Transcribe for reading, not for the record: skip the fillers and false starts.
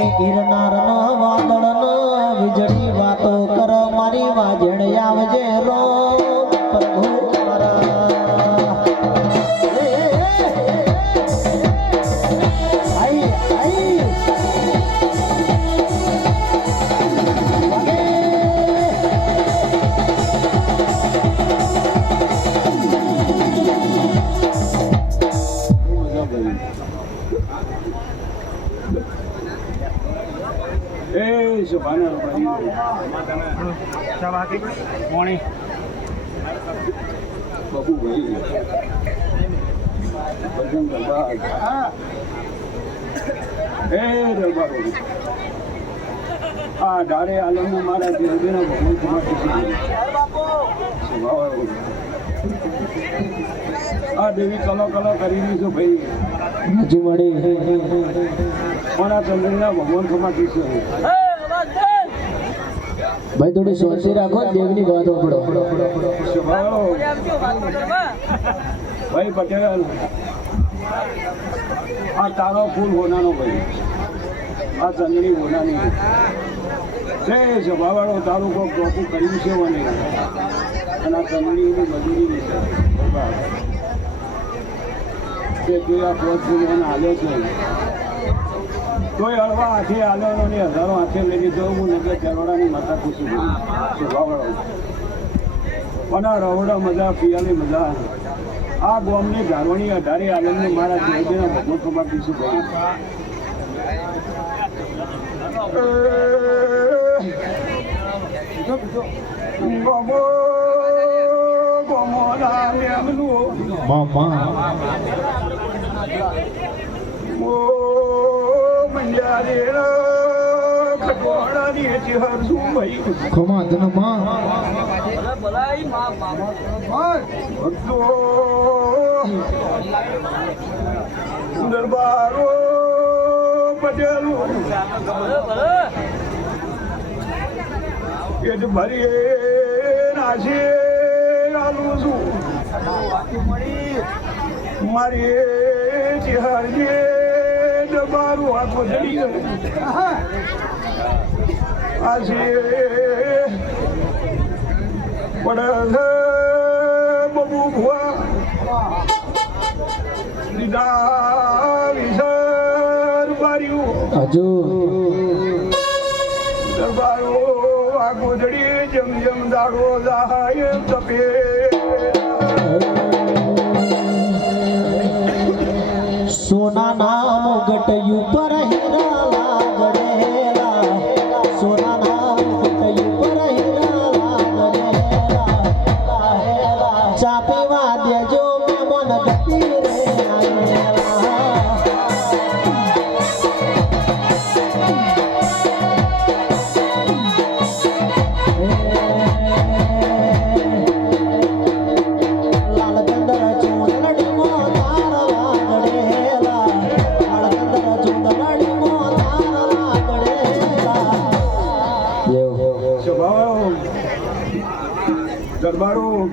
કે ગિરનારનો વાદળનો વીજળી વાતો કર મારી વાજણ આવજે રો પ્રભુ મારા ડારે આલમ મારા ભગવાન આ દેવી કલો કલો કરી દઈશું ભાઈ હજુ મળે મારા ચંદ્રના ભગવાન ખમા કીશું ભાઈ થોડી શાંતિ રાખો દેવની વાત સાંભળો ભાઈ પટેલ આ તારો ફૂલ હોનાનો ભાઈ આ ચંદની હોનાની તે સભાવાળો તારું કોઈ ટોપું કર્યું છે મને અને આ ચંદણીની મજૂરી તે તું આ પોત ફૂલ મને હાલ્યો છે તોય હળવા હાથે આલ્યો ને હજારો હાથે લઈ લીધો હું નગર ચરોડાની માતા ખુશું સ્વભાવવાળો મને રવડા મજા પિયાની મજા આ ગોમની ધારવણી 18 આલમને મારા દેવજીના ભગવાન ખબર દીશું ગોમો ગોમો દરબારો પટેલ પેટ ભરી નાશે આલું છું મારી ચિહારજે દરબારો આખો જડી આજે પડે બબુ ભુવા લીધા વિસર બાર્યું હજુ દરબારો આ ગોધડી જમ જમ દાડો જાય તપે સોના નામ ગટયું પર હીરા લાગડેલા સોના નામ ગટયું પર હીરા લાગડેલા ચાપી વાદ્ય જો મન ગતી રે દરબારો